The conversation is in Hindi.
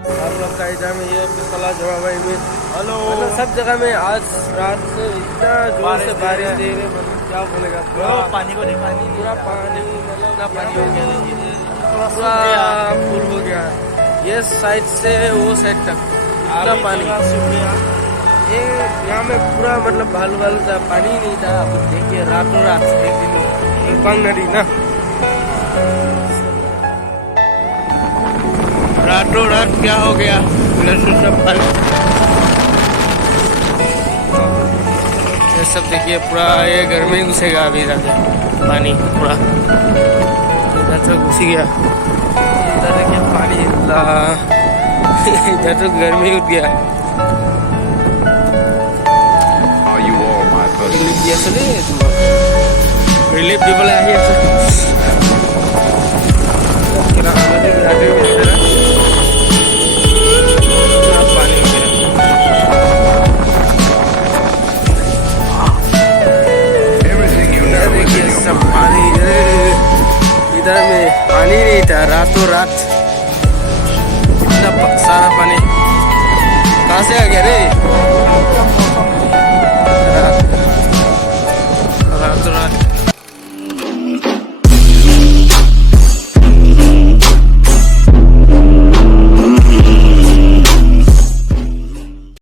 आप लोग का इधर में ये पिस्तौला जोड़ा भाई में हेलो मतलब सब जगह में आज रात से इतना जोर से बारिश दे रहे मतलब क्या बोलेगा पूरा पानी को देखा नहीं पूरा पानी मतलब ना पानी हो गया देखिए पूरा फुल हो गया है ये साइड से वो साइड तक पूरा पानी ये यहाँ में पूरा मतलब भालू भालू था पानी ही नहीं था आप देखिए रातों रात एक दिन बंग नदी ना रातों रात क्या हो गया सब पानी ये सब देखिए पूरा ये घर में घुसेगा अभी जाके पानी पूरा इधर तो घुस गया इधर देखिए पानी इधर तो घर में उठ गया रिलीफ दिया चले रिलीफ भी बोला है इधर में पानी नहीं था रातों रात